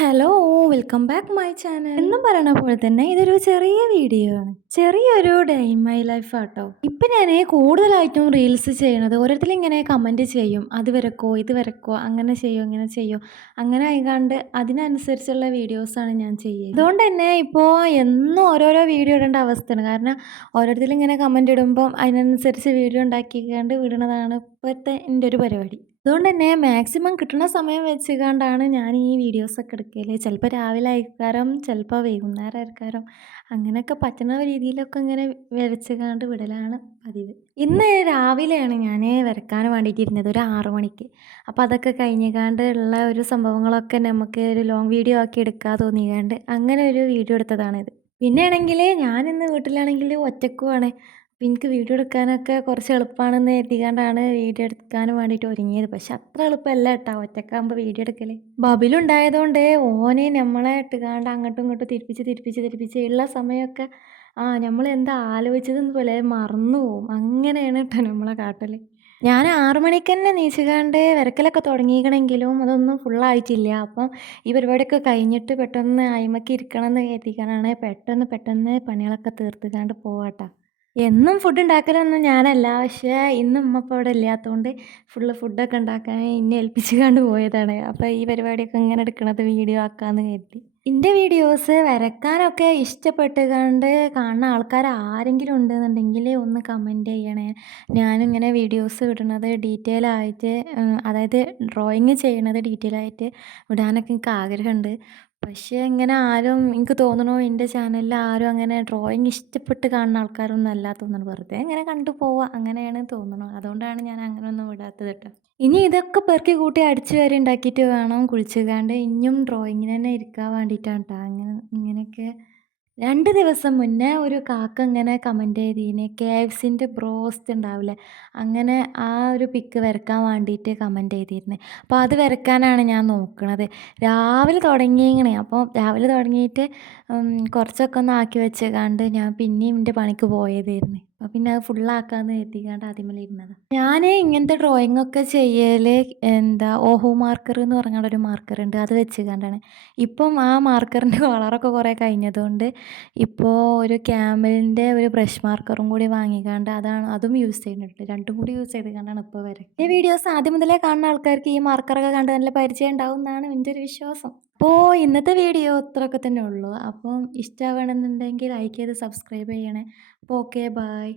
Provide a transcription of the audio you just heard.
Hello welcome back my channel എന്നും പറയണ പോലെ തന്നെ ഇതൊരു ചെറിയ വീഡിയോ ആണ്. ചെറിയൊരു ഡേ ഇൻ മൈ ലൈഫ് ആട്ടോ. ഇപ്പൊ ഞാൻ കൂടുതലായിട്ടും റീൽസ് ചെയ്യണത് ഓരോരുത്തരും ഇങ്ങനെ കമന്റ് ചെയ്യും, അത് വരക്കോ ഇത് വരക്കോ, അങ്ങനെ ചെയ്യോ ഇങ്ങനെ ചെയ്യോ, അങ്ങനെ ആയിക്കാണ്ട് അതിനനുസരിച്ചുള്ള വീഡിയോസാണ് ഞാൻ ചെയ്യുക. അതുകൊണ്ട് തന്നെ ഇപ്പോൾ എന്നും ഓരോരോ വീഡിയോ ഇടേണ്ട അവസ്ഥയാണ്. കാരണം ഓരോരുത്തരും ഇങ്ങനെ കമന്റ് ഇടുമ്പം അതിനനുസരിച്ച് വീഡിയോ ഉണ്ടാക്കിക്കാണ്ട് വിടുന്നതാണ് ഇപ്പോഴത്തെ എൻ്റെ ഒരു പരിപാടി. അതുകൊണ്ട് തന്നെ മാക്സിമം കിട്ടുന്ന സമയം വെച്ചുകൊണ്ടാണ് ഞാൻ ഈ വീഡിയോസൊക്കെ എടുക്കൽ. ചിലപ്പോൾ രാവിലെ ആയിക്കാരം, ചിലപ്പോൾ വൈകുന്നേരം ആയിക്കാരം, അങ്ങനെയൊക്കെ പറ്റുന്ന രീതിയിലൊക്കെ ഇങ്ങനെ വരച്ചുകൊണ്ട് വിടലാണ് പതിവ്. ഇന്ന് രാവിലെയാണ് ഞാൻ വരക്കാൻ വേണ്ടിയിട്ടിരുന്നത്, ഒരു 6 മണിക്ക്. അപ്പോൾ അതൊക്കെ കഴിഞ്ഞുകൊണ്ട് ഉള്ള ഒരു സംഭവങ്ങളൊക്കെ നമുക്ക് ഒരു ലോങ് വീഡിയോ ആക്കി എടുക്കാൻ തോന്നിക്കാണ്ട് അങ്ങനെ ഒരു വീഡിയോ എടുത്തതാണിത്. പിന്നെ ആണെങ്കിൽ ഞാനിന്ന് വീട്ടിലാണെങ്കിൽ ഒറ്റക്കുമാണ്. അപ്പോൾ എനിക്ക് വീഡിയോ എടുക്കാനൊക്കെ കുറച്ച് എളുപ്പമാണെന്ന് കരുതിക്കൊണ്ടാണ് വീഡിയോ എടുക്കാൻ വേണ്ടിയിട്ട് ഒരുങ്ങിയത്. പക്ഷെ അത്ര എളുപ്പമല്ല കേട്ടോ ഒറ്റക്കാകുമ്പോൾ വീഡിയോ എടുക്കൽ. ബബിലുണ്ടായതുകൊണ്ട് ഓനെ നമ്മളെ ഇട്ടുകാണ്ട് അങ്ങോട്ടും ഇങ്ങോട്ടും തിരിപ്പിച്ച് ഉള്ള സമയമൊക്കെ നമ്മൾ എന്താ ആലോചിച്ചതെന്ന് പോലെ മറന്നു പോവും. അങ്ങനെയാണ് കേട്ടോ നമ്മളെ കാട്ടൽ. ഞാൻ 6 മണിക്ക് തന്നെ നീച്ചുകാണ്ട് വരക്കലൊക്കെ തുടങ്ങിക്കണമെങ്കിലും അതൊന്നും ഫുള്ളായിട്ടില്ല. അപ്പം ഈ പരിപാടിയൊക്കെ കഴിഞ്ഞിട്ട് പെട്ടെന്ന് അയിമക്ക് ഇരിക്കണം എന്ന് കരുതിക്കാനാണ് പെട്ടെന്ന് പണികളൊക്കെ തീർത്തുകാണ്ട് പോവാട്ടോ. എന്നും ഫുഡ് ഉണ്ടാക്കലൊന്നും ഞാനല്ല. പക്ഷേ ഇന്ന് ഉമ്മ ഇപ്പോൾ ഇവിടെ ഇല്ലാത്തതുകൊണ്ട് ഫുഡൊക്കെ ഉണ്ടാക്കാൻ എന്നെ ഏൽപ്പിച്ചുകൊണ്ട് പോയതാണ്. അപ്പോൾ ഈ പരിപാടിയൊക്കെ ഇങ്ങനെ എടുക്കണത് വീഡിയോ ആക്കാമെന്ന് കരുതി. എൻ്റെ വീഡിയോസ് വരക്കാനൊക്കെ ഇഷ്ടപ്പെട്ടുകൊണ്ട് കാണുന്ന ആൾക്കാർ ആരെങ്കിലും ഉണ്ടെന്നുണ്ടെങ്കിൽ ഒന്ന് കമൻറ്റ് ചെയ്യണേ. ഞാനിങ്ങനെ വീഡിയോസ് ഇടുന്നത് ഡീറ്റെയിൽ ആയിട്ട്, അതായത് ഡ്രോയിങ് ചെയ്യണത് ഡീറ്റെയിൽ ആയിട്ട് വിടാനൊക്കെ എനിക്ക് ആഗ്രഹമുണ്ട്. പക്ഷേ ഇങ്ങനെ ആരും എനിക്ക് തോന്നണു എൻ്റെ ചാനലിൽ ആരും അങ്ങനെ ഡ്രോയിങ് ഇഷ്ടപ്പെട്ട് കാണുന്ന ആൾക്കാരൊന്നും അല്ല തോന്നുന്നു. വെറുതെ ഇങ്ങനെ കണ്ടു പോവുക അങ്ങനെയാണ് തോന്നുന്നു. അതുകൊണ്ടാണ് ഞാൻ അങ്ങനെയൊന്നും വിടാത്തത് കേട്ടോ. ഇനി ഇതൊക്കെ പെറുക്കി കൂട്ടി അടിച്ചു വാരി ഉണ്ടാക്കിയിട്ട് വേണം കുളിച്ചുകാണ്ട് ഇനിയും ഡ്രോയിങ്ങിന് തന്നെ ഇരിക്കാൻ വേണ്ടിയിട്ടാണ് കേട്ടോ. ഇങ്ങനെയൊക്കെ 2 ദിവസം മുന്നേ ഒരു കാക്ക ഇങ്ങനെ കമൻറ്റ് ചെയ്തീന്, KFCൻ്റെ ബ്രോസ്റ്റ് ഉണ്ടാവില്ലേ, അങ്ങനെ ആ ഒരു പിക്ക് വരക്കാൻ വേണ്ടിയിട്ട് കമൻറ്റ് ചെയ്തിരുന്നു. അപ്പോൾ അത് വരക്കാനാണ് ഞാൻ നോക്കണത്. രാവിലെ തുടങ്ങിയിങ്ങനെ. അപ്പോൾ രാവിലെ തുടങ്ങിയിട്ട് കുറച്ചൊക്കെ ഒന്ന് ആക്കി വെച്ചുകൊണ്ട് ഞാൻ പിന്നെയും എൻ്റെ പണിക്ക് പോയതായിരുന്നു. അപ്പോൾ പിന്നെ അത് ഫുള്ളാക്കാമെന്ന് കരുതിക്കൊണ്ട് അതിന്മേൽ ഇരുന്നതാണ്. ഞാൻ ഇങ്ങനത്തെ ഡ്രോയിങ് ഒക്കെ ചെയ്യൽ ഓഹോ മാർക്കർ എന്ന് പറഞ്ഞുകൊണ്ട് ഒരു മാർക്കറുണ്ട്, അത് വെച്ചുകൊണ്ടാണ്. ഇപ്പം ആ മാർക്കറിൻ്റെ കളറൊക്കെ കുറേ കഴിഞ്ഞതുകൊണ്ട് ഇപ്പോൾ ഒരു ക്യാമലിൻ്റെ ഒരു ബ്രഷ് മാർക്കറും കൂടി വാങ്ങിക്കാണ്ട് അതും യൂസ് ചെയ്യുന്നുണ്ട്. രണ്ടും കൂടി യൂസ് ചെയ്തുകൊണ്ടാണ് ഇപ്പോൾ വരയ്ക്കുക. ഈ വീഡിയോസ് ആദ്യം മുതലേ കാണുന്ന ആൾക്കാർക്ക് ഈ മാർക്കറൊക്കെ കണ്ട് നല്ല പരിചയം ഉണ്ടാവും എന്നാണ് എൻ്റെ ഒരു വിശ്വാസം. അപ്പോൾ ഇന്നത്തെ വീഡിയോ ഇത്രയൊക്കെ തന്നെ ഉള്ളൂ. അപ്പം ഇഷ്ടമാവണമെന്നുണ്ടെങ്കിൽ ലൈക്ക് ചെയ്ത് സബ്സ്ക്രൈബ് ചെയ്യണേ. അപ്പോൾ ഓക്കെ, ബൈ.